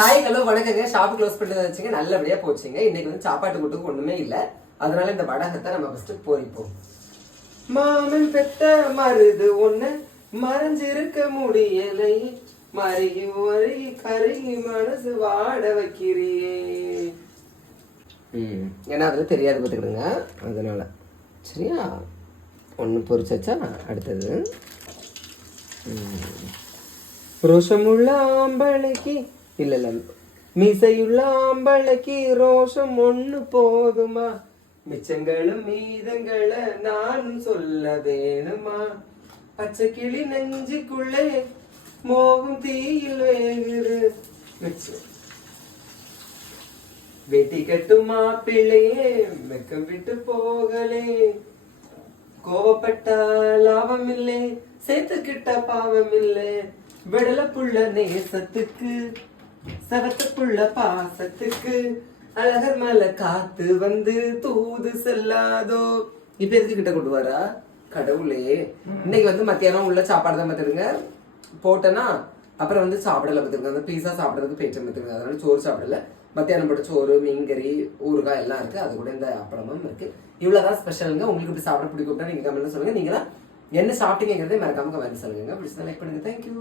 Hi hello வணக்கங்க. Shop close பண்ணி வச்சுங்க நல்லபடியா போச்சுங்க. இன்னைக்கு வந்து சாப்பாட்டு கூட்டுக்கு ஒண்ணுமே இல்ல. அதனால இந்த வடகத்தை நம்ம ஃபர்ஸ்ட் போரிப்போம். மாமன் பெத்த மருது ஒண்ணு மறைஞ்சிருக்க முடியலை. மருகி மருகி கருகி மனசு வாட வைக்கிறியே. ம். ஏன்னா அதில் தெரியாது பார்த்துக்கிடுங்க. அதனால. சரியா? ஒன்று பொரிச்சாச்சா? அடுத்தது. ரோஷமுள்ள ஆம்பளைக்கு இல்ல இல்ல. மிசையுள்ள ஆம்பளைக்கு ரோஷம் ஒண்ணு போதுமா? மிச்சங்களும் மீதங்களை நானும் சொல்ல வேணுமா பச்சை கிளி நெஞ்சுக்குள்ளே மோகம் தீயில் வேகுது. மிச்சம் வெட்டி கட்டுமா பிள்ளையே மெக்கம் விட்டு போகலே. கோவப்பட்டா லாபம் இல்லை சேர்த்துக்கிட்ட பாவம் இல்லை விடல புள்ள நேசத்துக்கு சவத்த புள்ள பாசத்துக்கு அழகர் மேல காத்து வந்து தூது செல்லாதோ. இப்ப எதுக்கு கிட்ட கொண்டு வரா? கடவுளே. இன்னைக்கு வந்து மத்தியானம் உள்ள சாப்பாடு தான் பார்த்துருங்க போட்டேன்னா அப்புறம் வந்து சாப்பிடல பார்த்துருங்க அந்த பீஸா சாப்பிடறதுக்கு பேச்சம் பார்த்துருங்க அதனால சோறு சாப்பிடல. மத்தியானம் போட்ட சோறு மீன்கறி ஊறுகாய் எல்லாம் இருக்கு. அது கூட இந்த அப்பளமும் இருக்கு. இவ்வளவுதான் ஸ்பெஷலுங்க உங்களுக்கு இப்படி சாப்பிட பிடிக்கும் நீங்க கமெண்ட்ல சொல்லுங்க. நீங்க என்ன சாப்பிட்டீங்கிறதே மறக்காம கமெண்ட் சொல்லுங்க. பிடிச்சா லைக் பண்ணுங்க. தேங்க்யூ